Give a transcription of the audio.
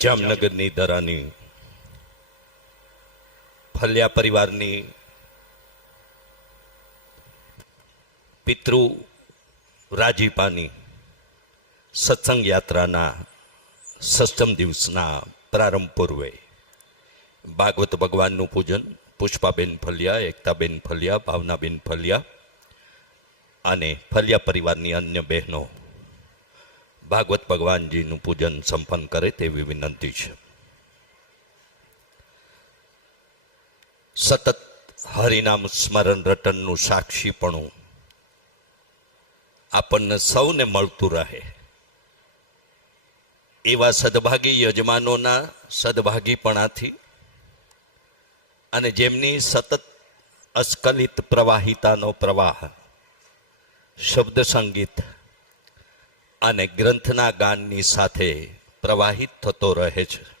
જામનગરની દરાની ફલિયા પરિવારની પિતૃ રાજીપાની સત્સંગ યાત્રાના સષ્ટમ દિવસના પ્રારંભ પૂર્વે ભાગવત ભગવાનનું પૂજન, પુષ્પાબેન ફલિયા, એકતાબેન ફલિયા, ભાવનાબેન ફલિયા અને ફલિયા પરિવારની અન્ય બહેનો ભાગવત ભગવાનજીનું પૂજન સંપન્ન કરે તેવી વિનંતી છે. સતત હરિનામ સ્મરણ રટનનું સાક્ષીપણું આપણને સૌને મળતું રહે. એવા સદભાગી યજમાનોના સદભાગીપણાથી અને જેમની સતત અસ્કલિત પ્રવાહિતાનો પ્રવાહ શબ્દ સંગીત અને ગ્રંથના ગાનની સાથે પ્રવાહિત થતો રહે છે.